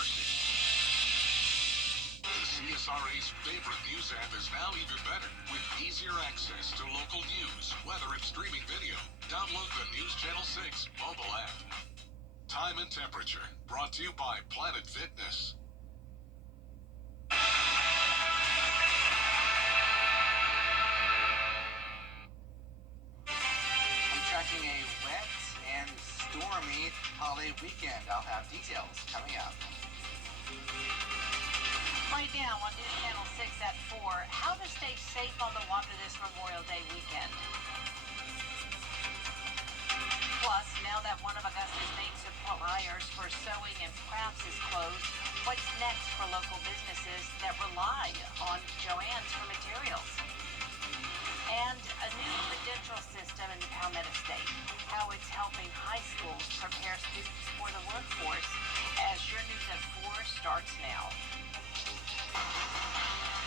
hurricane. The CSRA's favorite news app is now even better with easier access to local news, weather, and streaming video. Download the News Channel 6 mobile app. Time and temperature brought to you by Planet Fitness. I'm tracking a wet and stormy holiday weekend. I'll have details coming up. Right now on News Channel 6 at 4, how to stay safe on the water this Memorial Day weekend. Plus, now that one of Augusta's main suppliers for sewing and crafts is closed, what's next for local businesses that rely on Joann's for materials? And a new credential system in the Palmetto State, how it's helping high schools prepare students for the workforce, as your News at 4 starts now.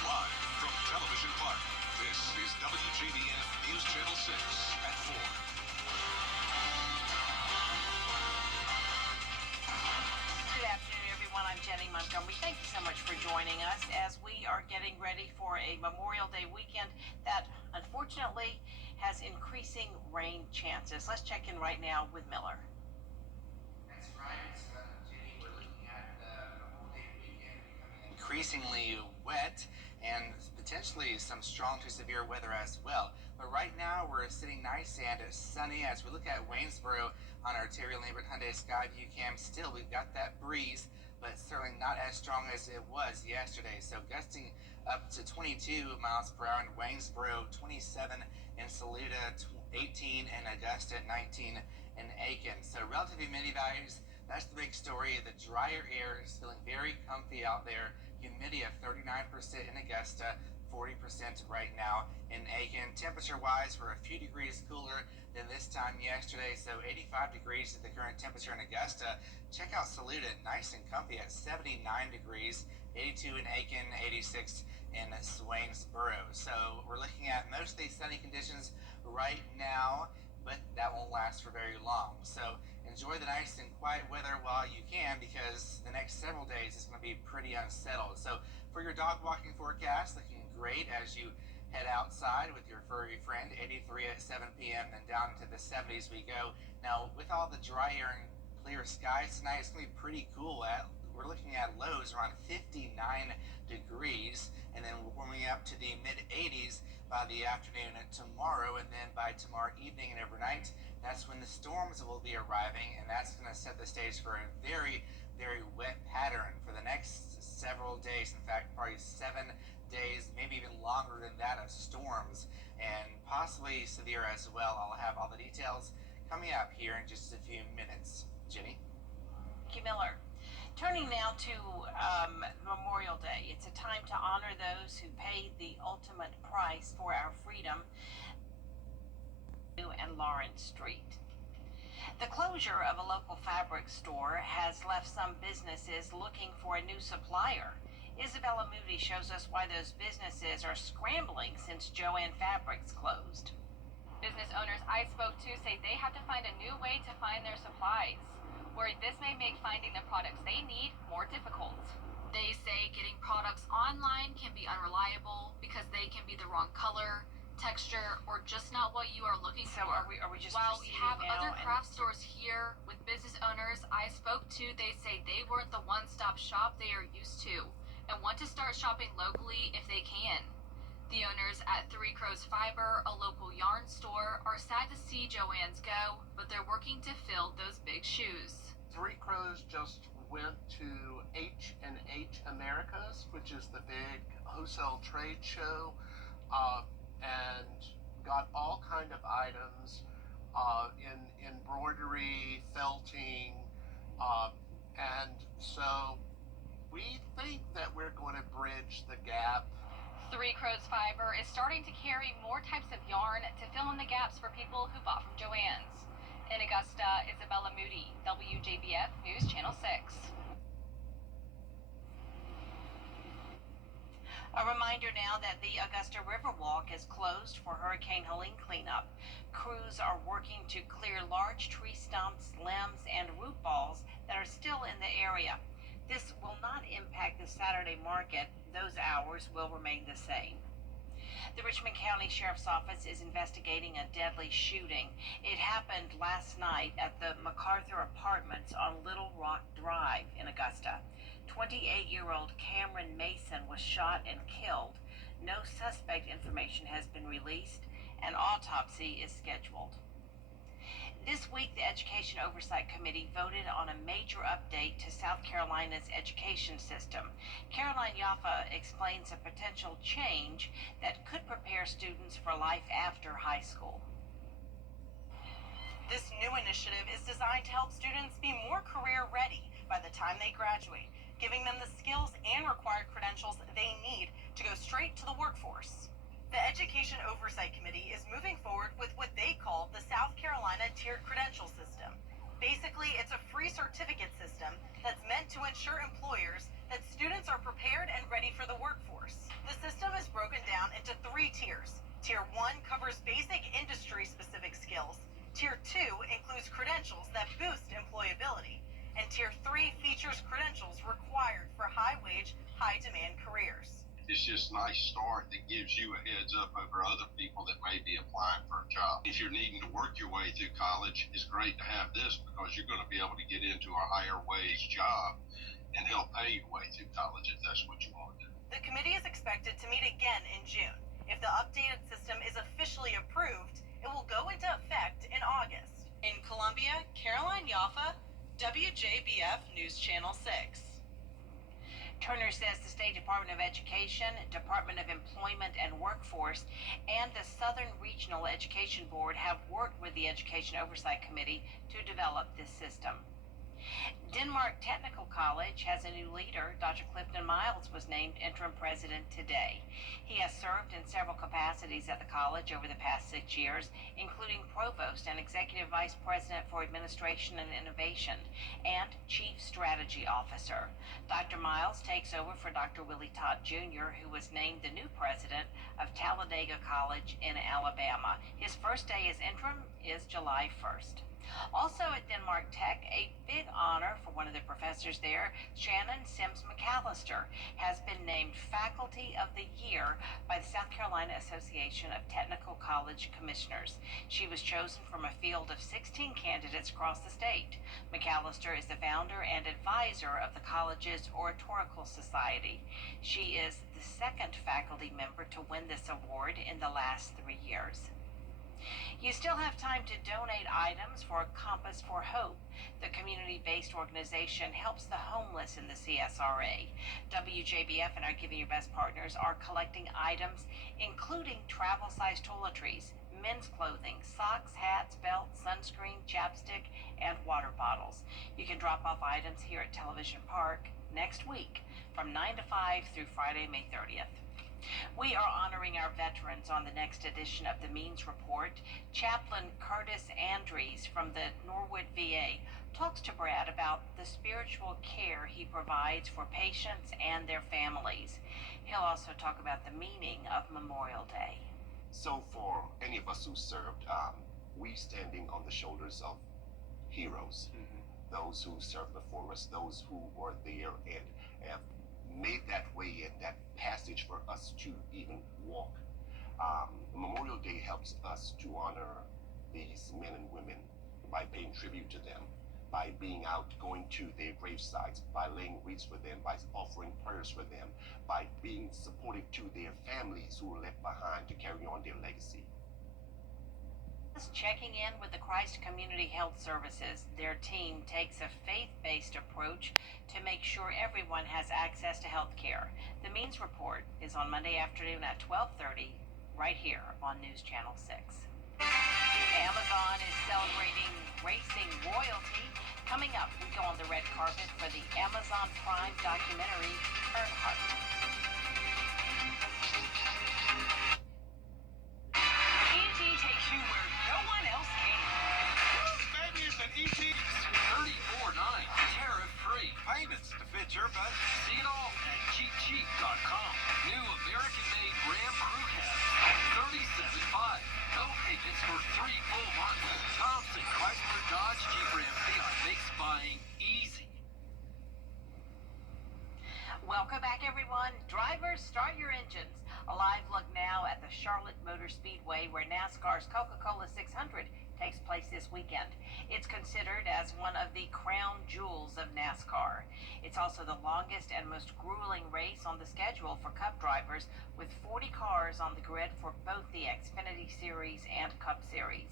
Live from Television Park, this is WJBF News Channel 6 at 4. Good afternoon, everyone. I'm Jenny Montgomery. Thank you so much for joining us as we are getting ready for a Memorial Day weekend that unfortunately has increasing rain chances. Let's check in right now with Miller. That's right, Jenny. We're looking at the Memorial Day weekend becoming increasingly wet and potentially some strong to severe weather as well. But right now we're sitting nice and sunny as we look at Waynesboro on our Terry Lambert Hyundai Skyview cam. Still, we've got that breeze, but certainly not as strong as it was yesterday. So gusting up to 22 miles per hour in Waynesboro, 27 in Saluda, 18 in Augusta, 19 in Aiken. So relative humidity values, that's the big story. The drier air is feeling very comfy out there. Humidity of 39% in Augusta, 40% right now in Aiken. Temperature-wise, we're a few degrees cooler than this time yesterday, so 85 degrees is the current temperature in Augusta. Check out Saluda, nice and comfy at 79 degrees, 82 in Aiken, 86 in Swainsboro. So we're looking at mostly sunny conditions right now, but that won't last for very long. So enjoy the nice and quiet weather while you can, because the next several days is going to be pretty unsettled. So for your dog walking forecast, looking great as you head outside with your furry friend. 83 at 7 p.m. and down into the 70s we go. Now with all the dry air and clear skies tonight, it's going to be pretty cool. We're looking at lows around 59 degrees, and then warming up to the mid 80s by the afternoon and tomorrow, and then by tomorrow evening and overnight, that's when the storms will be arriving, and that's going to set the stage for a very, very wet pattern for the next several days. In fact, probably 7 days, maybe even longer than that, of storms, and possibly severe as well. I'll have all the details coming up here in just a few minutes. Jenny? Thank you, Miller. Turning now to Memorial Day. It's a time to honor those who paid the ultimate price for our freedom. And Lawrence Street. The closure of a local fabric store has left some businesses looking for a new supplier. Isabella Moody shows us why those businesses are scrambling since Joann Fabrics closed. Business owners I spoke to say they have to find a new way to find their supplies, worried this may make finding the products they need more difficult. They say getting products online can be unreliable because they can be the wrong color, texture, or just not what you are looking for. So are we just While we have other now craft stores here with business owners I spoke to, they say they weren't the one-stop shop they are used to and want to start shopping locally if they can. The owners at Three Crows Fiber, a local yarn store, are sad to see Joann's go, but they're working to fill those big shoes. Three Crows just went to H&H Americas, which is the big wholesale trade show, and got all kind of items in embroidery, felting, and so we think that we're going to bridge the gap. Three Crows Fiber is starting to carry more types of yarn to fill in the gaps for people who bought from Joann's. In Augusta, Isabella Moody, WJBF News Channel 6. A reminder now that the Augusta Riverwalk is closed for Hurricane Helene cleanup. Crews are working to clear large tree stumps, limbs, and root balls that are still in the area. This will not impact the Saturday market. Those hours will remain the same. The Richmond County Sheriff's Office is investigating a deadly shooting. It happened last night at the MacArthur Apartments on Little Rock Drive in Augusta. 28-year-old Cameron Mason was shot and killed. No suspect information has been released. An autopsy is scheduled. This week, the Education Oversight Committee voted on a major update to South Carolina's education system. Caroline Yaffa explains a potential change that could prepare students for life after high school. This new initiative is designed to help students be more career ready by the time they graduate, giving them the skills and required credentials they need to go straight to the workforce. The Education Oversight Committee is moving forward with what they call the South Carolina Tiered Credential System. Basically, it's a free certificate system that's meant to ensure employers that students are prepared and ready for the workforce. The system is broken down into 3 tiers. Tier 1 covers basic industry-specific skills. Tier 2 includes credentials that boost employability. And Tier 3 features credentials required for high-wage, high-demand careers. It's just a nice start that gives you a heads up over other people that may be applying for a job. If you're needing to work your way through college, it's great to have this because you're going to be able to get into a higher wage job and help pay your way through college if that's what you want to do. The committee is expected to meet again in June. If the updated system is officially approved, it will go into effect in August. In Columbia, Caroline Yaffa, WJBF News Channel 6. Turner says the State Department of Education, Department of Employment and Workforce, and the Southern Regional Education Board have worked with the Education Oversight Committee to develop this system. Denmark Technical College has a new leader. Dr. Clifton Miles was named interim president today. He has served in several capacities at the college over the past 6 years, including provost and executive vice president for administration and innovation, and chief strategy officer. Dr. Miles takes over for Dr. Willie Todd Jr., who was named the new president of Talladega College in Alabama. His first day as interim is July 1st. Also at Denmark Tech, a big honor for one of the professors there, Shannon Sims McAllister, has been named Faculty of the Year by the South Carolina Association of Technical College Commissioners. She was chosen from a field of 16 candidates across the state. McAllister is the founder and advisor of the college's Oratorical Society. She is the second faculty member to win this award in the last 3 years. You still have time to donate items for Compass for Hope. The community-based organization helps the homeless in the CSRA. WJBF and our Giving Your Best partners are collecting items including travel-sized toiletries, men's clothing, socks, hats, belts, sunscreen, chapstick, and water bottles. You can drop off items here at Television Park next week from 9 to 5 through Friday, May 30th. We are honoring our veterans on the next edition of the Means Report. Chaplain Curtis Andrews from the Norwood VA talks to Brad about the spiritual care he provides for patients and their families. He'll also talk about the meaning of Memorial Day. So for any of us who served, we standing on the shoulders of heroes, those who served before us, those who were there and have made that way and that passage for us to even walk. Memorial Day helps us to honor these men and women by paying tribute to them, by being out, going to their gravesites, by laying wreaths for them, by offering prayers for them, by being supportive to their families who were left behind to carry on their legacy. Checking in with the Christ Community Health Services, their team takes a faith-based approach to make sure everyone has access to health care. The Means Report is on Monday afternoon at 12:30 right here on News Channel 6. Amazon is celebrating racing royalty. Coming up, we go on the red carpet for the Amazon Prime documentary, Earnhardt. ET takes you where no one else can. Baby, it's an ET 34.9. Tariff-free payments to fit your budget. See it all at cheapcheap.com. New American-made Ram Crew Cab, 37.5. No payments for 3 full months. Thompson Chrysler Dodge Jeep Ram Fiat makes buying easy. Welcome back, everyone. Drivers, start your engines. A live look now at the Charlotte Motor Speedway, where NASCAR's Coca-Cola 600 takes place this weekend. It's considered as one of the crown jewels of NASCAR. It's also the longest and most grueling race on the schedule for Cup drivers, with 40 cars on the grid for both the Xfinity Series and Cup Series.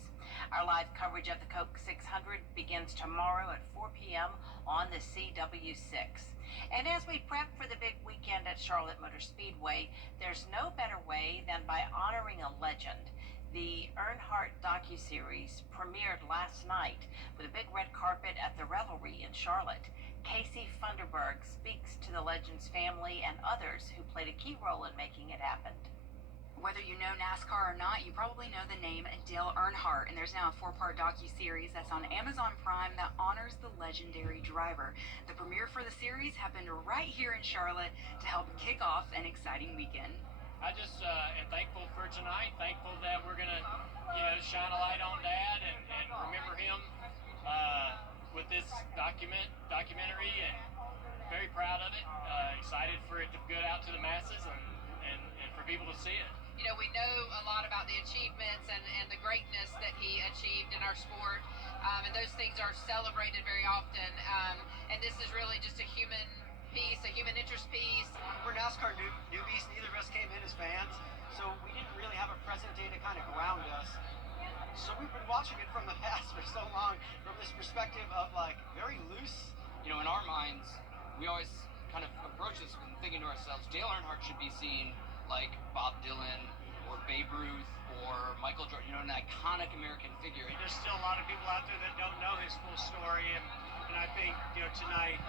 Our live coverage of the Coke 600 begins tomorrow at 4 p.m. on the CW6. And as we prep for the big weekend at Charlotte Motor Speedway, there's no better way than by honoring a legend. The Earnhardt docuseries premiered last night with a big red carpet at the Revelry in Charlotte. Casey Funderburg speaks to the legend's family and others who played a key role in making it happen. Whether you know NASCAR or not, you probably know the name Dale Earnhardt, and there's now a 4-part docu-series that's on Amazon Prime that honors the legendary driver. The premiere for the series happened right here in Charlotte to help kick off an exciting weekend. I just am thankful for tonight, thankful that we're gonna, shine a light on Dad and remember him with this documentary, and very proud of it. Excited for it to get out to the masses and for people to see it. We know a lot about the achievements and the greatness that he achieved in our sport, and those things are celebrated very often. And this is really just a human piece, a human interest piece. We're NASCAR newbies. Neither of us came in as fans, so we didn't really have a present day to kind of ground us. So we've been watching it from the past for so long, from this perspective of very loose. In our minds, we always kind of approach this and thinking to ourselves, Dale Earnhardt should be seen like Bob Dylan or Babe Ruth or Michael Jordan, an iconic American figure. There's still a lot of people out there that don't know his full story, and I think tonight,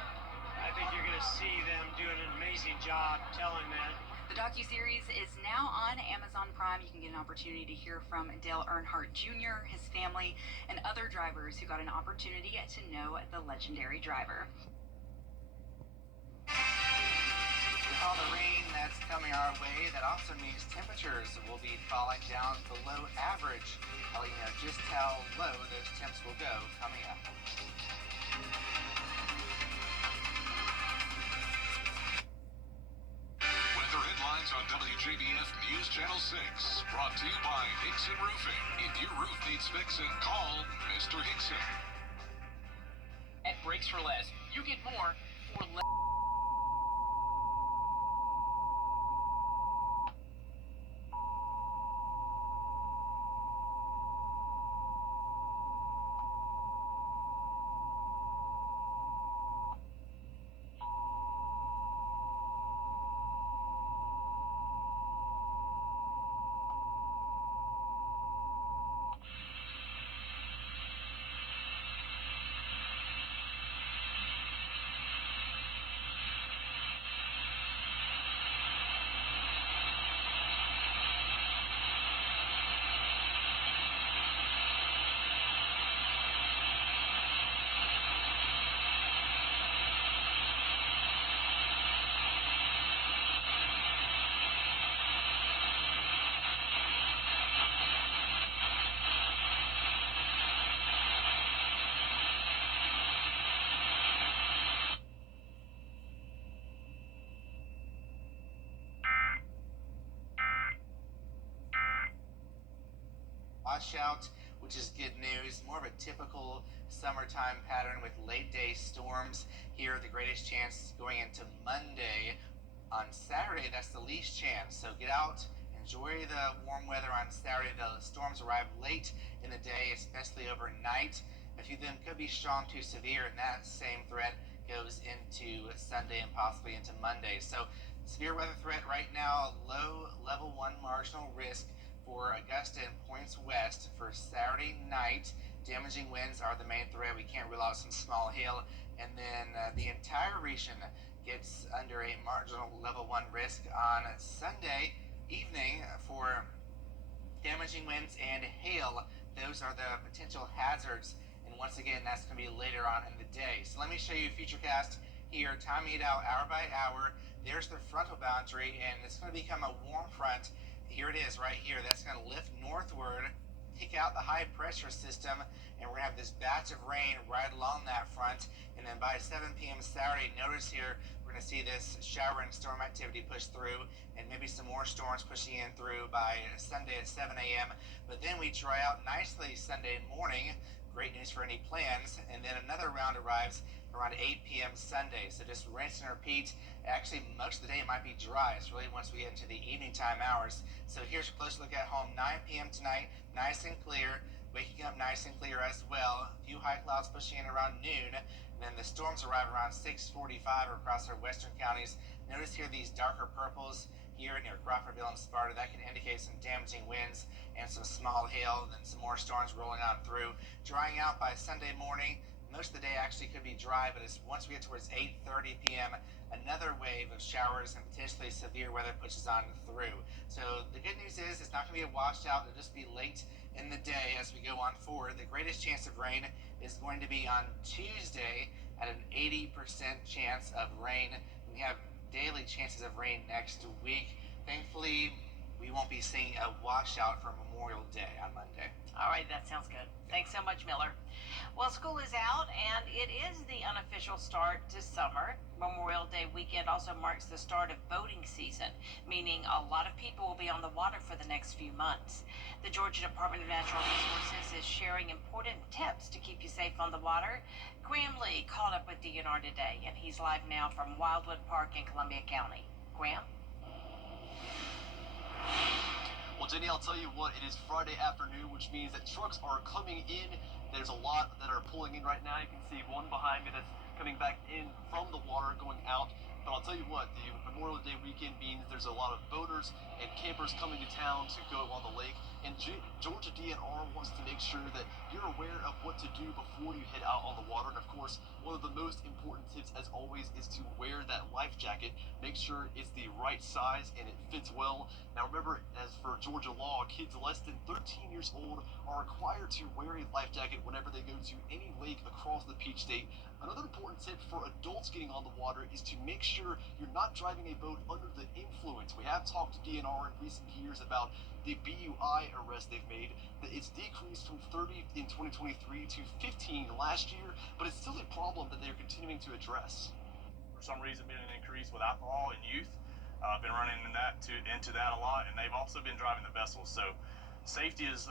I think you're going to see them doing an amazing job telling that. The docuseries is now on Amazon Prime. You can get an opportunity to hear from Dale Earnhardt Jr., his family, and other drivers who got an opportunity to know the legendary driver. With all the rain that's coming our way, that also means temperatures will be falling down below average. I'll let you know just how low those temps will go coming up. Weather headlines on WJBF News Channel 6. Brought to you by Hickson Roofing. If your roof needs fixing, call Mr. Hickson. At Brakes for Less, you get more for less. Washout, which is good news. More of a typical summertime pattern with late day storms. Here, the greatest chance going into Monday. On Saturday, that's the least chance. So get out, enjoy the warm weather on Saturday. The storms arrive late in the day, especially overnight. A few of them could be strong to severe, and that same threat goes into Sunday and possibly into Monday. So severe weather threat right now, low level 1 marginal risk for Augusta and points west for Saturday night. Damaging winds are the main threat. We can't rule out some small hail. And then the entire region gets under a marginal level 1 risk on Sunday evening for damaging winds and hail. Those are the potential hazards. And once again, that's going to be later on in the day. So let me show you a futurecast here, timing it out hour by hour. There's the frontal boundary, and it's going to become a warm front. Here it is right here. That's going to lift northward kick out the high pressure system, and we're gonna have this batch of rain right along that front. And then by 7 p.m. Saturday, notice here, we're gonna see this shower and storm activity push through, and maybe some more storms pushing in through by Sunday at 7 a.m. But then we dry out nicely Sunday morning. Great news for any plans. And then another round arrives around 8 p.m. Sunday. So just rinse and repeat. Actually, most of the day it might be dry. It's really once we get into the evening time hours. So here's a close look at home. 9 p.m. tonight, nice and clear. Waking up nice and clear as well. A few high clouds pushing in around noon. And then the storms arrive around 6:45 across our western counties. Notice here these darker purples here near Crawfordville and Sparta. That can indicate some damaging winds and some small hail, then some more storms rolling on through. Drying out by Sunday morning. Most of the day actually could be dry, but as once we get towards 8:30 p.m., another wave of showers and potentially severe weather pushes on through. So the good news is it's not going to be a washout. It'll just be late in the day as we go on forward. The greatest chance of rain is going to be on Tuesday at an 80% chance of rain. We have daily chances of rain next week. Thankfully, we won't be seeing a washout for Memorial Day on Monday. All right, that sounds good. Thanks so much, Miller. Well, school is out, and it is the unofficial start to summer. Memorial Day weekend also marks the start of boating season, meaning a lot of people will be on the water for the next few months. The Georgia Department of Natural Resources is sharing important tips to keep you safe on the water. Graham Lee caught up with DNR today, and he's live now from Wildwood Park in Columbia County. Graham? Well, Jenny, I'll tell you what, it is Friday afternoon, which means that trucks are coming in. There's a lot that are pulling in right now. You can see one behind me that's coming back in from the water going out. But I'll tell you what, the Memorial Day weekend means there's a lot of boaters and campers coming to town to go on the lake. And Georgia DNR wants to make sure that you're aware of what to do before you head out on the water. And of course, one of the most important tips, as always, is to wear that life jacket. Make sure it's the right size and it fits well. Now remember, as for Georgia law, kids less than 13 years old are required to wear a life jacket whenever they go to any lake across the Peach State. Another important tip for adults getting on the water is to make sure you're not driving a boat under the influence. We have talked to DNR in recent years about the BUI arrest they've made. It's decreased from 30 in 2023 to 15 last year, but it's still a problem that they're continuing to address. For some reason, been an increase with alcohol in youth. I've been running into that a lot, and they've also been driving the vessels. So safety is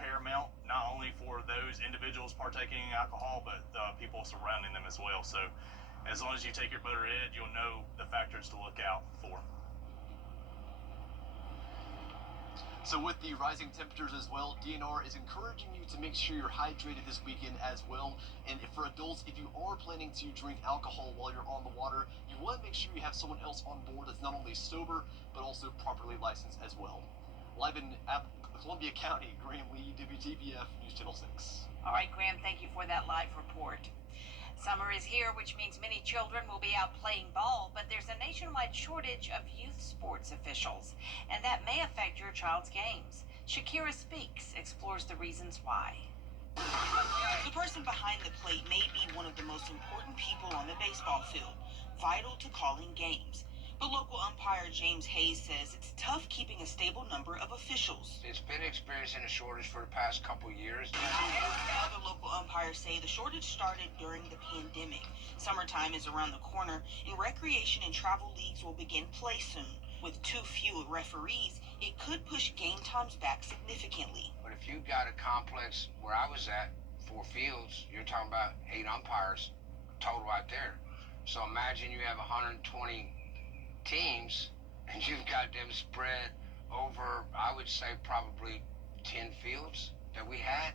paramount, not only for those individuals partaking in alcohol, but people surrounding them as well. So as long as you take your boater ed, you'll know the factors to look out for. So with the rising temperatures as well, DNR is encouraging you to make sure you're hydrated this weekend as well. And for adults, if you are planning to drink alcohol while you're on the water, you want to make sure you have someone else on board that's not only sober, but also properly licensed as well. Live in Columbia County, Graham Lee, WJBF, News Channel 6. All right, Graham, thank you for that live report. Summer is here, which means many children will be out playing ball, but there's a nationwide shortage of youth sports officials, and that may affect your child's games. Shakira Speaks explores the reasons why. The person behind the plate may be one of the most important people on the baseball field, vital to calling games. But local umpire James Hayes says it's tough keeping a stable number of officials. It's been experiencing a shortage for the past couple years. Other local umpires say the shortage started during the pandemic. Summertime is around the corner, and recreation and travel leagues will begin play soon. With too few referees, it could push game times back significantly. But if you got a complex where I was at, 4 fields, you're talking about 8 umpires total right there. So imagine you have 120 teams, and you've got them spread over, I would say, probably 10 fields that we had.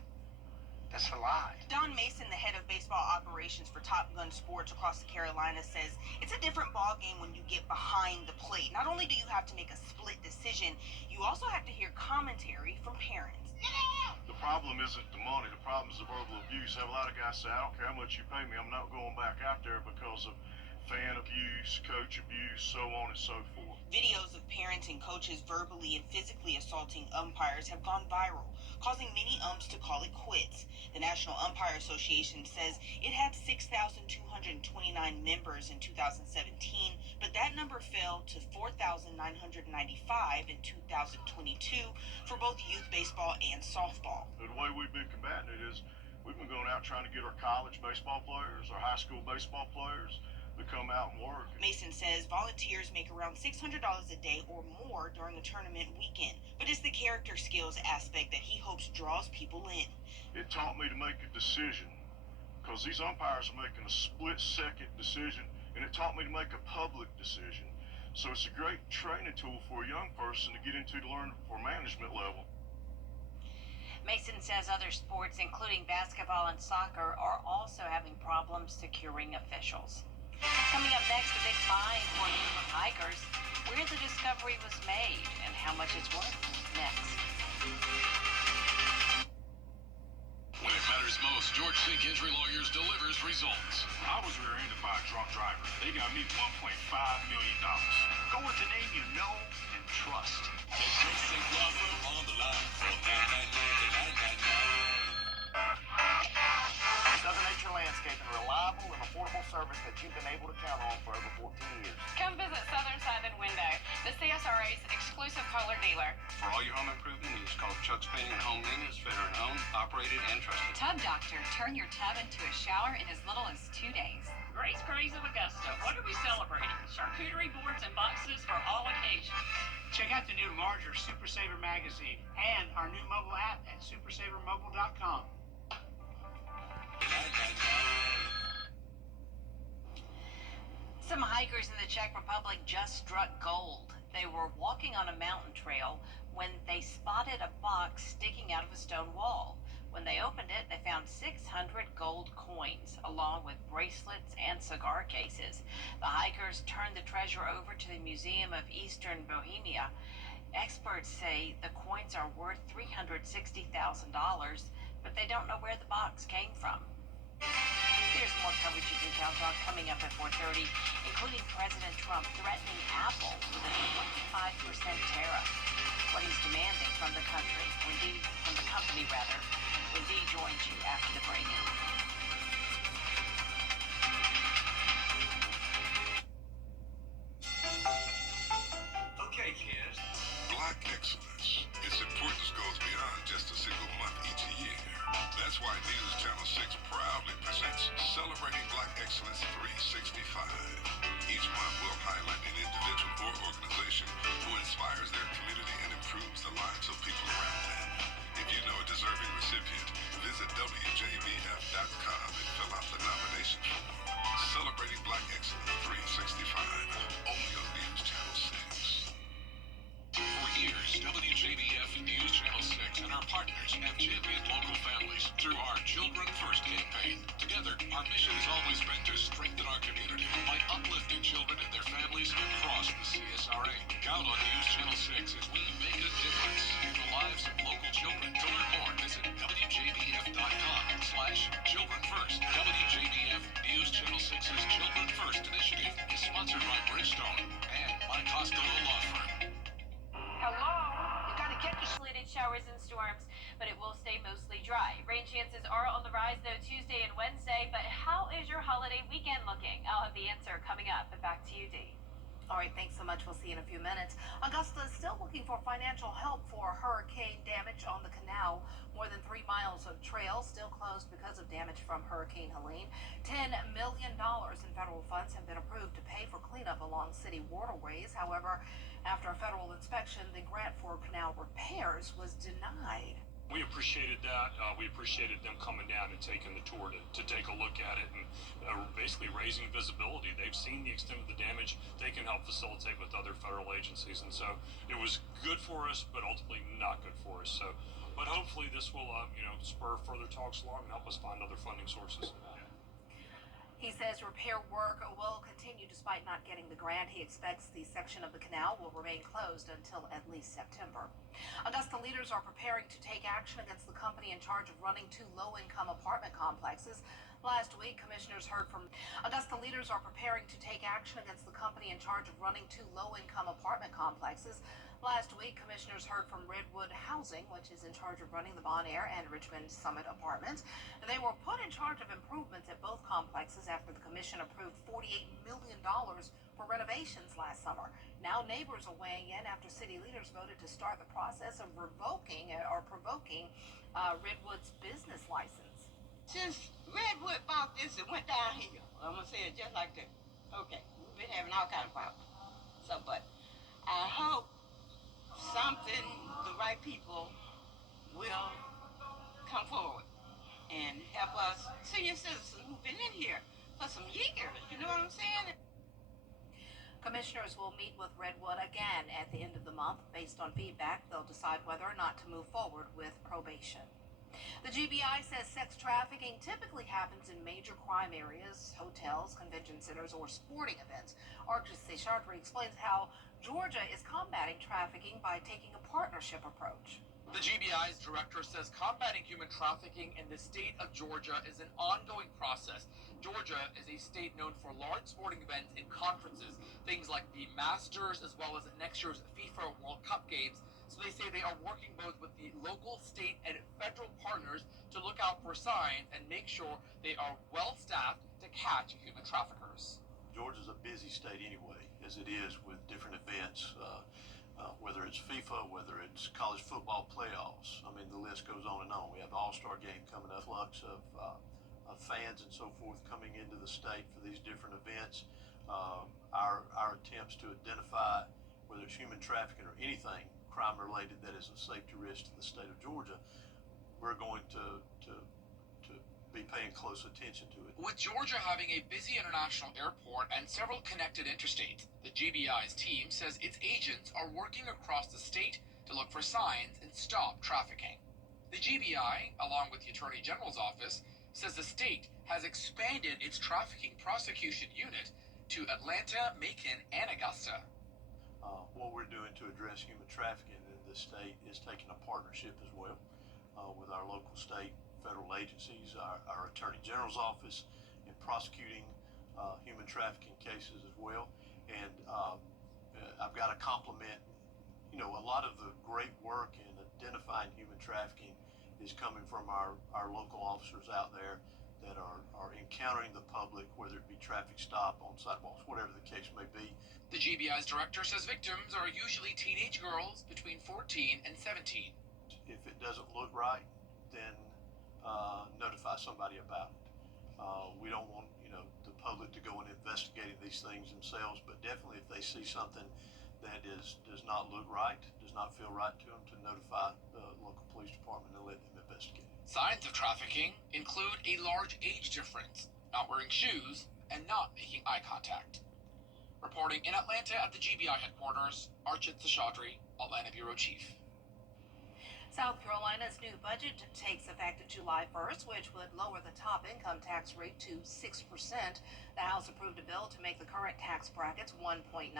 That's a lot. Don Mason, the head of baseball operations for Top Gun Sports across the Carolinas, says it's a different ballgame when you get behind the plate. Not only do you have to make a split decision, you also have to hear commentary from parents. The problem isn't the money. The problem is the verbal abuse. I have a lot of guys say, I don't care how much you pay me, I'm not going back out there because of fan abuse, coach abuse, so on and so forth. Videos of parents and coaches verbally and physically assaulting umpires have gone viral, causing many umps to call it quits. The National Umpire Association says it had 6,229 members in 2017, but that number fell to 4,995 in 2022 for both youth baseball and softball. The way we've been combating it is we've been going out trying to get our college baseball players, our high school baseball players to come out and work. Mason says volunteers make around $600 a day or more during a tournament weekend, but it's the character skills aspect that he hopes draws people in. It taught me to make a decision, because these umpires are making a split-second decision, and it taught me to make a public decision. So it's a great training tool for a young person to get into to learn for management level. Mason says other sports, including basketball and soccer, are also having problems securing officials. Coming up next, a big find for a group of hikers, where the discovery was made and how much it's worth. Next. When it matters most, George Sink Injury Lawyers delivers results. I was rear-ended by a drunk driver. They got me $1.5 million. Go with the name you know and trust. The George Sink Law Firm on the line for 999-999. Southern Nature Landscaping, reliable and affordable service that you've been able to count on for over 14 years. Come visit Southern Southern Window, the CSRA's exclusive color dealer. For all your home improvement needs, call Chuck's Painting and Home Maintenance, veteran-owned, operated, and trusted. Tub Doctor, turn your tub into a shower in as little as 2 days. Grace Craze of Augusta, what are we celebrating? Charcuterie boards and boxes for all occasions. Check out the new larger Super Saver magazine and our new mobile app at supersavermobile.com. Some hikers in the Czech Republic just struck gold. They were walking on a mountain trail when they spotted a box sticking out of a stone wall. When they opened it, they found 600 gold coins, along with bracelets and cigar cases. The hikers turned the treasure over to the Museum of Eastern Bohemia. Experts say the coins are worth $360,000, but they don't know where the box came from. Here's more coverage you can count on coming up at 4:30, including President Trump threatening Apple with a 25% tariff. What he's demanding from the country, from the company rather, when Dee joins you after the break. Okay, kids. Black excellence. Its importance goes beyond just a single month each year. That's why News Channel 6 proudly presents Celebrating Black Excellence 365. Each month will highlight an individual or organization who inspires their community and improves the lives of people around them. If you know a deserving recipient, visit WJBF.com and fill out the nomination form. Celebrating Black Excellence 365. Only on News Channel 6. For years, WJBF News Channel 6 and our partners have championed local families through our Children First campaign. Together, our mission has always been to strengthen our community by uplifting children and their families across the CSRA. Count on News Channel 6 as we make a difference in the lives of local children. To learn more, visit WJBF.com/Children First. WJBF News Channel 6's Children First initiative is sponsored by Bridgestone and by Costello Law Firm. Hello? You gotta get the isolated showers and storms, but it will stay mostly dry. Rain chances are on the rise, though, Tuesday and Wednesday, but how is your holiday weekend looking? I'll have the answer coming up, but back to you, Dee. All right, thanks so much. We'll see you in a few minutes. Augusta is still looking for financial help for hurricane damage on the canal. More than 3 miles of trails still closed because of damage from Hurricane Helene. $10 million in federal funds have been approved to pay for cleanup along city waterways. However, after a federal inspection, the grant for canal repairs was denied. We appreciated that. We appreciated them coming down and taking the tour to take a look at it and basically raising visibility. They've seen the extent of the damage. They can help facilitate with other federal agencies. And so it was good for us, but ultimately not good for us. So, but hopefully this will, spur further talks along and help us find other funding sources. He says repair work will continue despite not getting the grant. He expects the section of the canal will remain closed until at least September. Augusta leaders are preparing to take action against the company in charge of running 2 low-income apartment complexes. Last week, commissioners heard from Augusta leaders are preparing to take action against the company in charge of running 2 low-income apartment complexes. Last week, commissioners heard from Redwood Housing, which is in charge of running the Bon Air and Richmond Summit apartments. They were put in charge of improvements at both complexes after the commission approved $48 million for renovations last summer. Now neighbors are weighing in after city leaders voted to start the process of provoking Redwood's business license. Since Redwood bought this, it went downhill. I'm gonna say it just like that. Okay, we've been having all kind of problems. So, but I hope the right people will come forward and help us senior citizens who've been in here for some years. You know what I'm saying? Commissioners will meet with Redwood again at the end of the month. Based on feedback, they'll decide whether or not to move forward with probation. The GBI says sex trafficking typically happens in major crime areas, hotels, convention centers, or sporting events. Archie Chartres explains how Georgia is combating trafficking by taking a partnership approach. The GBI's director says combating human trafficking in the state of Georgia is an ongoing process. Georgia is a state known for large sporting events and conferences, things like the Masters as well as next year's FIFA World Cup games. So they say they are working both with the local, state, and federal partners to look out for signs and make sure they are well-staffed to catch human traffickers. Georgia's a busy state anyway, as it is with different events, whether it's FIFA, whether it's college football playoffs. I mean, the list goes on and on. We have the All-Star game coming up, flux of fans and so forth coming into the state for these different events. Our attempts to identify whether it's human trafficking or anything crime-related that is a safety risk to the state of Georgia, we're going to be paying close attention to it. With Georgia having a busy international airport and several connected interstates, the GBI's team says its agents are working across the state to look for signs and stop trafficking. The GBI, along with the Attorney General's office, says the state has expanded its trafficking prosecution unit to Atlanta, Macon, and Augusta. What we're doing to address human trafficking in this state is taking a partnership as well with our local, state, federal agencies, our Attorney General's office in prosecuting human trafficking cases as well. And I've got to compliment, a lot of the great work in identifying human trafficking is coming from our local officers out there that are encountering the public, whether it be traffic stop, on sidewalks, whatever the case may be. The GBI's director says victims are usually teenage girls between 14 and 17. If it doesn't look right, then notify somebody about it. We don't want, the public to go and investigating these things themselves, but definitely if they see something that does not look right, does not feel right to them, to notify the local police department and let them investigate. Signs of trafficking include a large age difference, not wearing shoes, and not making eye contact. Reporting in Atlanta at the GBI headquarters, Archie Chartres, Atlanta Bureau Chief. South Carolina's new budget takes effect July 1st, which would lower the top income tax rate to 6%. The House approved a bill to make the current tax brackets 1.99%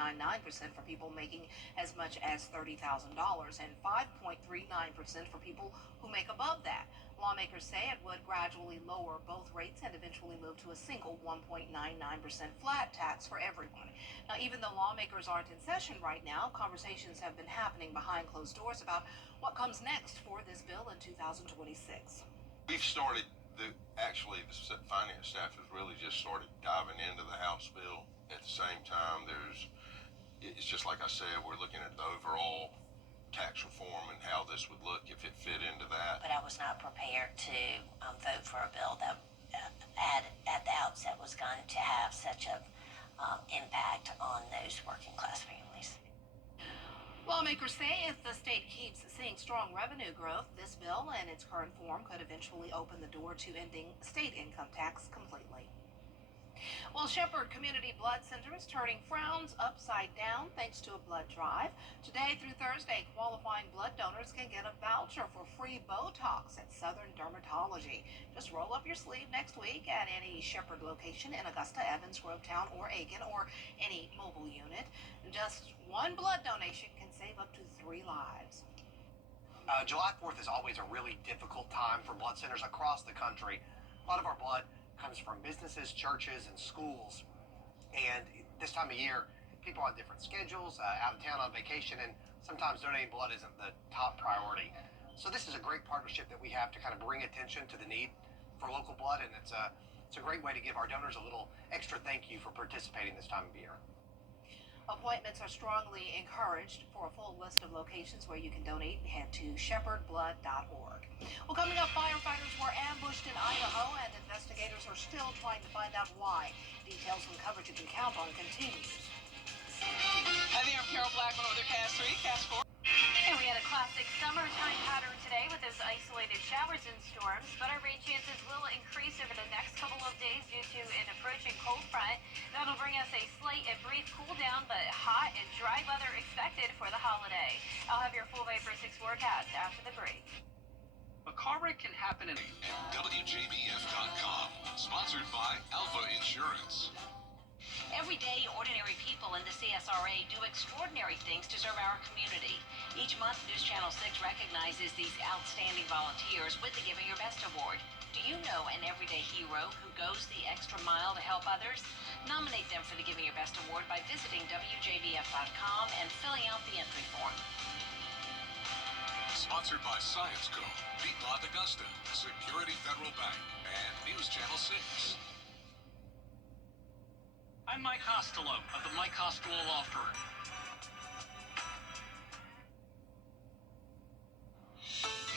for people making as much as $30,000 and 5.39% for people who make above that. Lawmakers say it would gradually lower both rates and eventually move to a single 1.99% flat tax for everyone. Now, even though lawmakers aren't in session right now, conversations have been happening behind closed doors about what comes next for this bill in 2026. We've started, the finance staff has really just started diving into the House bill. At the same time, it's just like I said, we're looking at the overall tax reform and how this would look if it fit into that. But I was not prepared to vote for a bill that at the outset was going to have such a impact on those working class families. Lawmakers say if the state keeps seeing strong revenue growth, this bill in its current form could eventually open the door to ending state income tax completely. Well, Shepherd Community Blood Center is turning frowns upside down thanks to a blood drive. Today through Thursday, qualifying blood donors can get a voucher for free Botox at Southern Dermatology. Just roll up your sleeve next week at any Shepherd location in Augusta, Evans, Grovetown, or Aiken, or any mobile unit. Just one blood donation can save up to 3 lives. July 4th is always a really difficult time for blood centers across the country. A lot of our blood comes from businesses, churches, and schools. And this time of year, people on different schedules, out of town on vacation, and sometimes donating blood isn't the top priority. So this is a great partnership that we have to kind of bring attention to the need for local blood, and it's a great way to give our donors a little extra thank you for participating this time of year. Appointments are strongly encouraged. For a full list of locations where you can donate, head to shepherdblood.org. Well, coming up, firefighters were ambushed in Idaho, and investigators are still trying to find out why. Details from coverage you can count on continues. Hi there, I'm Carol Blackman with Cast 3, Cast 4. And we had a classic summertime pattern today with those isolated showers and storms, but our rain chances will increase over the next couple of days due to an approaching cold front. That'll bring us a slight and brief cool down, but hot and dry weather expected for the holiday. I'll have your full Vapor 6 forecast after the break. A car wreck can happen in WJBF.com, sponsored by Alpha Insurance. Everyday, ordinary people in the CSRA do extraordinary things to serve our community. Each month, News Channel 6 recognizes these outstanding volunteers with the Giving Your Best Award. Do you know an everyday hero who goes the extra mile to help others? Nominate them for the Giving Your Best Award by visiting WJBF.com and filling out the entry form. Sponsored by Science Co., Piedmont Augusta, Security Federal Bank, and News Channel 6. I'm Mike Costello of the Mike Costello Law Firm.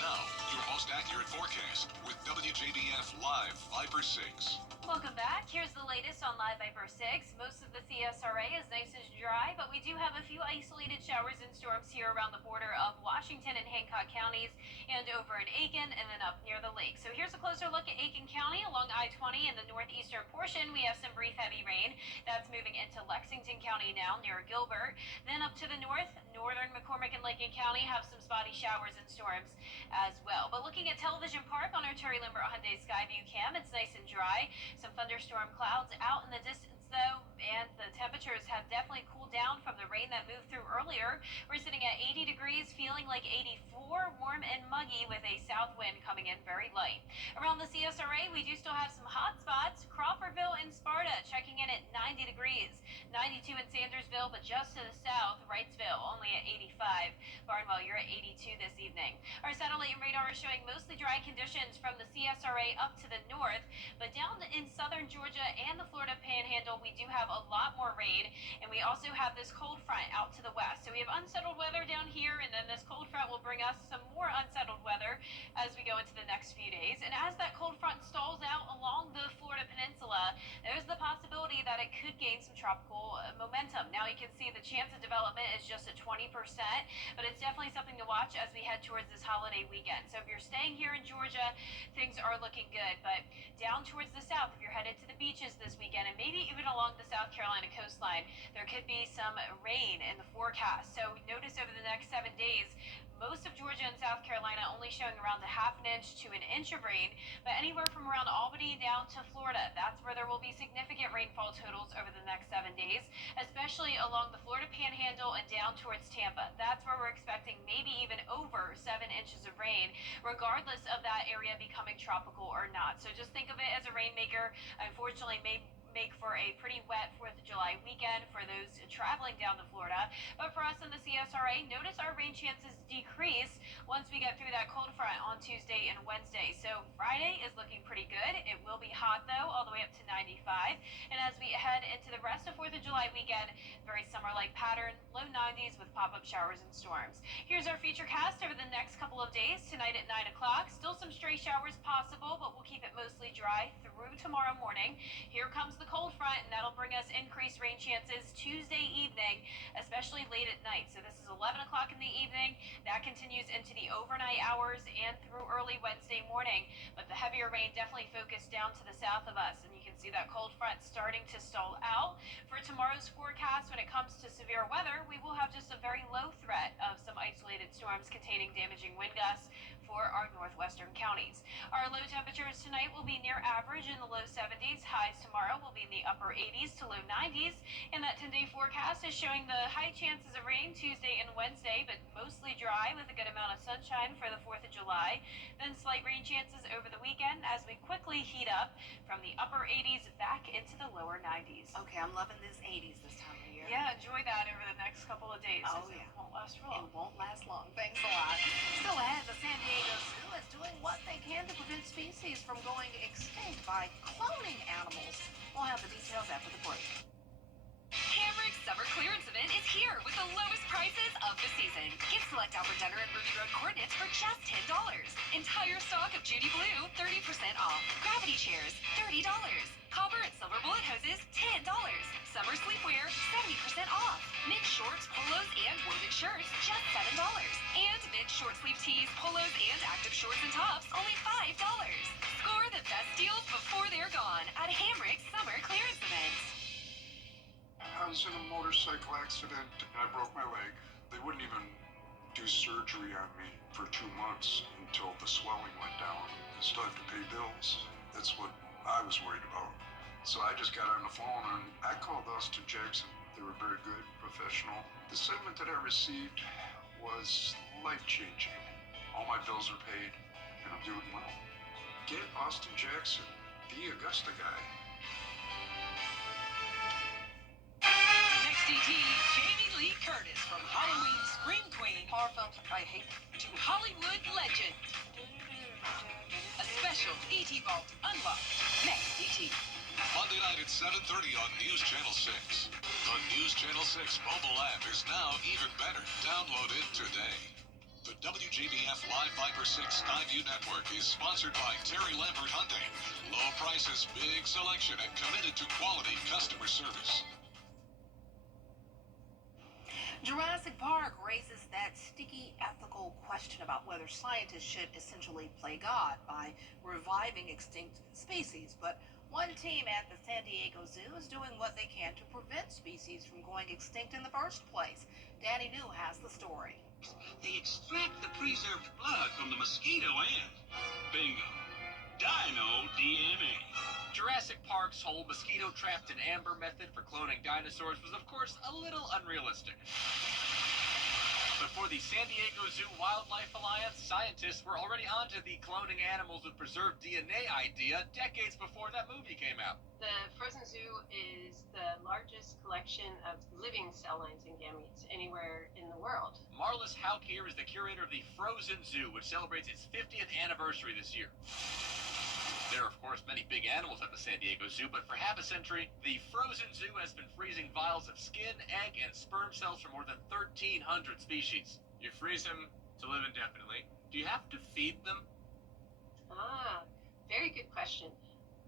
Now, your most accurate forecast with WJBF Live Viper 6. Welcome back. Here's the latest on Live Viper 6. Most of the CSRA is nice and dry, but we do have a few isolated showers and storms here around the border of Washington and Hancock counties and over in Aiken and then up near the lake. So here's a closer look at Aiken County along I-20 in the northeastern portion. We have some brief heavy rain that's moving into Lexington County now near Gilbert. Then up to the north, northern McCormick and Lincoln County have some spotty showers and storms as well. But looking at Television Park on our Terry Limbert Hyundai Skyview cam, it's nice and dry. Some thunderstorm clouds out in the distance though, and the temperatures have definitely cooled down from the rain that moved through earlier. We're sitting at 80 degrees, feeling like 84, warm and muggy with a south wind coming in very light. Around the CSRA, we do still have some hot spots. Crawfordville and Sparta checking in at 90 degrees, 92 in Sandersville, but just to the south, Wrightsville only at 85. Barnwell, you're at 82 this evening. Our satellite and radar is showing mostly dry conditions from the CSRA up to the north, but down in southern Georgia and the Florida Panhandle, we do have a lot more rain, and we also have this cold front out to the west. So we have unsettled weather down here, and then this cold front will bring us some more unsettled weather as we go into the next few days. And as that cold front stalls out along the Florida Peninsula, there's the possibility that it could gain some tropical momentum. Now you can see the chance of development is just at 20%, but it's definitely something to watch as we head towards this holiday weekend. So if you're staying here in Georgia, things are looking good, but down towards the south, if you're headed to the beaches this weekend and maybe even along the South Carolina coastline, there could be some rain in the forecast. So notice over the next 7 days, most of Georgia and South Carolina only showing around a half an inch to an inch of rain, but anywhere from around Albany down to Florida, that's where there will be significant rainfall totals over the next 7 days, especially along the Florida Panhandle and down towards Tampa. That's where we're expecting maybe even over 7 inches of rain, regardless of that area becoming tropical or not. So just think of it as a rainmaker. Unfortunately, may make for a pretty wet 4th of July weekend for those traveling down to Florida. But for us in the CSRA, notice our rain chances decrease once we get through that cold front on Tuesday and Wednesday. So Friday is looking pretty good. It will be hot though, all the way up to 95. And as we head into the rest of 4th of July weekend, very summer-like pattern, low 90s with pop-up showers and storms. Here's our future cast over the next couple of days. Tonight at 9 o'clock, still some stray showers possible, but we'll keep it mostly dry through tomorrow morning. Here comes the cold front, and that'll bring us increased rain chances Tuesday evening, especially late at night. So this is 11 o'clock in the evening. That continues into the overnight hours and through early Wednesday morning. But the heavier rain definitely focused down to the south of us, and you can see that cold front starting to stall out. For tomorrow's forecast, when it comes to severe weather, we will have just a very low threat of some isolated storms containing damaging wind gusts for our northwestern counties. Our low temperatures tonight will be near average in the low 70s. Highs tomorrow will be in the upper 80s to low 90s. And that 10-day forecast is showing the high high chances of rain Tuesday and Wednesday, but mostly dry with a good amount of sunshine for the 4th of July. Then slight rain chances over the weekend as we quickly heat up from the upper 80s back into the lower 90s. Okay, I'm loving this 80s this time of year. Yeah, enjoy that over the next couple of days. Oh, yeah. It won't last for long. It won't last long. Thanks a lot. Still ahead, the San Diego Zoo is doing what they can to prevent species from going extinct by cloning animals. We'll have the details after the break. Hamrick's summer clearance event is here with the lowest prices of the season. Get select Albert Dunner and Ruby Road coordinates for just $10. Entire stock of Judy Blue, 30% off. Gravity chairs, $30. Copper and silver bullet hoses, $10. Summer sleepwear, 70% off. Men's shorts, polos, and woven shirts, just $7. And men's short sleeve tees, polos, and active shorts and tops, only $5. Score the best deals before they're gone at Hamrick's summer clearance event. I was in a motorcycle accident and I broke my leg. They wouldn't even do surgery on me for 2 months until the swelling went down. I still have to pay bills. That's what I was worried about. So I just got on the phone and I called Austin Jackson. They were very good, professional. The settlement that I received was life-changing. All my bills are paid and I'm doing well. Get Austin Jackson, the Augusta guy. DT Jamie Lee Curtis from Halloween Scream Queen, horror films I hate, to Hollywood legend. A special ET Vault unlocked. Next DT. Monday night at 7:30 on News Channel 6. The News Channel 6 mobile app is now even better. Download it today. The WJBF Live Viper 6 Skyview Network is sponsored by Terry Lambert Hyundai. Low prices, big selection, and committed to quality customer service. Jurassic Park raises that sticky ethical question about whether scientists should essentially play God by reviving extinct species. But one team at the San Diego Zoo is doing what they can to prevent species from going extinct in the first place. Danny New has the story. They extract the preserved blood from the mosquito and bingo, dino DNA. Jurassic Park's whole mosquito-trapped-in-amber method for cloning dinosaurs was, of course, a little unrealistic. But for the San Diego Zoo Wildlife Alliance, scientists were already onto the cloning animals with preserved DNA idea decades before that movie came out. The Frozen Zoo is the largest collection of living cell lines and gametes anywhere in the world. Marlis Hauk here is the curator of the Frozen Zoo, which celebrates its 50th anniversary this year. There are, of course, many big animals at the San Diego Zoo, but for half a century, the Frozen Zoo has been freezing vials of skin, egg, and sperm cells for more than 1,300 species. You freeze them to live indefinitely. Do you have to feed them? Very good question.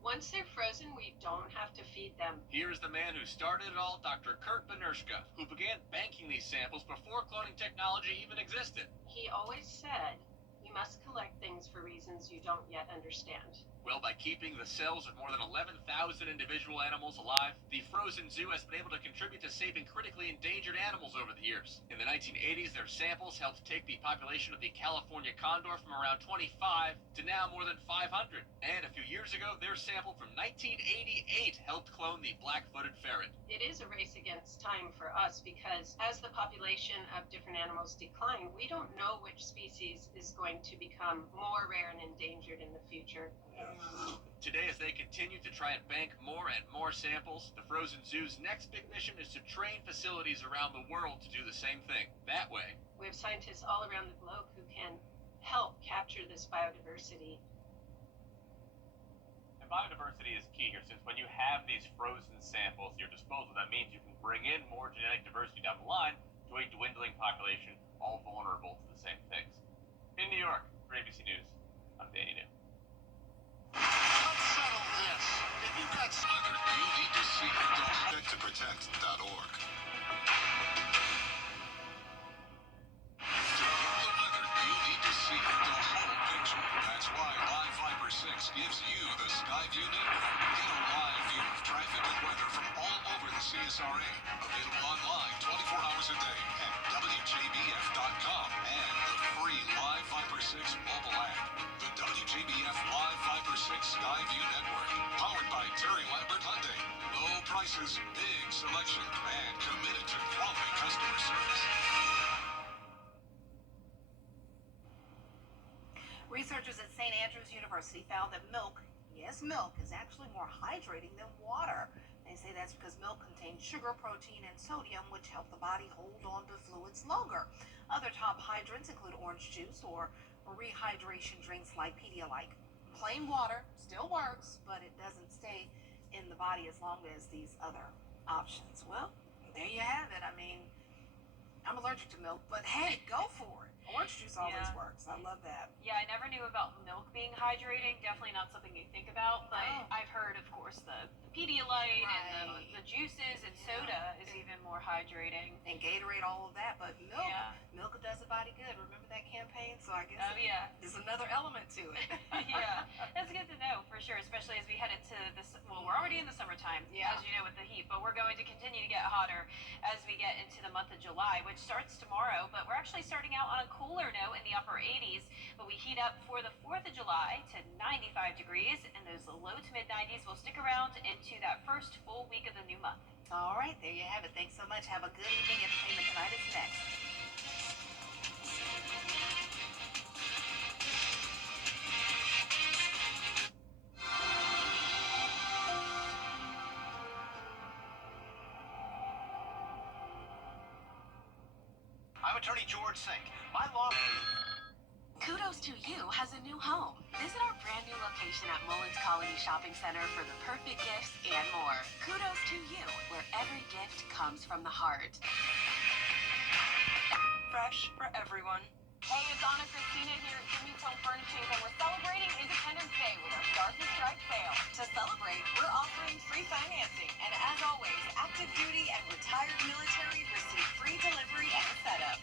Once they're frozen, we don't have to feed them. Here's the man who started it all, Dr. Kurt Benershka, who began banking these samples before cloning technology even existed. He always said, you must collect things for reasons you don't yet understand. Well, by keeping the cells of more than 11,000 individual animals alive, the Frozen Zoo has been able to contribute to saving critically endangered animals over the years. In the 1980s, their samples helped take the population of the California condor from around 25 to now more than 500. And a few years ago, their sample from 1988 helped clone the black-footed ferret. It is a race against time for us because as the population of different animals decline, we don't know which species is going to become more rare and endangered in the future. Today, as they continue to try and bank more and more samples, the Frozen Zoo's next big mission is to train facilities around the world to do the same thing. That way, we have scientists all around the globe who can help capture this biodiversity. And biodiversity is key here, since when you have these frozen samples at your disposal, that means you can bring in more genetic diversity down the line to a dwindling population, all vulnerable to the same things. In New York, for ABC News, I'm Danny New. Let's settle this. If you've got weather you need to see, go to protect.org. To get the weather you need to see the whole picture. That's why Live Viper 6 gives you the Skyview Network. Get a live view of traffic and weather from all over the CSRA. Available online 24 hours a day at WJBF.com and the free Live Viper 6 mobile app. The WJBF Live Viper 6 Skyview Network. Powered by Terry Lambert Hyundai. Low prices, big selection, and committed to quality customer Andrews University found that milk, yes, milk, is actually more hydrating than water. They say that's because milk contains sugar, protein, and sodium, which help the body hold on to fluids longer. Other top hydrants include orange juice or rehydration drinks like Pedialyte. Plain water still works, but it doesn't stay in the body as long as these other options. Well, there you have it. I mean, I'm allergic to milk, but hey, go for it. Orange juice always works. I love that. Yeah, I never knew about milk being hydrating. Definitely not something you think about, but No. I've heard, of course, the Pedialyte and Right. the juices and soda is even more hydrating. And Gatorade, all of that, but milk, Yeah. milk does the body good. Remember that campaign? So I guess Oh, yeah. there's another element to it. Yeah, that's good to know for sure, especially as we head into this. Well, we're already in the summertime, Yeah. as you know, with the heat, but we're going to continue to get hotter as we get into the month of July, which starts tomorrow. But we're actually starting out on a cooler note in the upper 80s, but we heat up for the 4th of July to 95 degrees, and those low to mid 90s will stick around into that first full week of the new month. All right, there you have it. Thanks so much. Have a good evening. Entertainment Tonight is next. I'm attorney George Sink. My law. Kudos to You has a new home. Visit our brand new location at Mullins Colony Shopping Center for the perfect gifts and more. Kudos to You, where every gift comes from the heart. Fresh for everyone. Hey, it's Anna Christina here at Jimmy's Home Furnishings, and we're celebrating Independence Day with our Stars and Stripes sale. To celebrate, we're offering free financing, and as always, active duty and retired military receive free delivery and setup.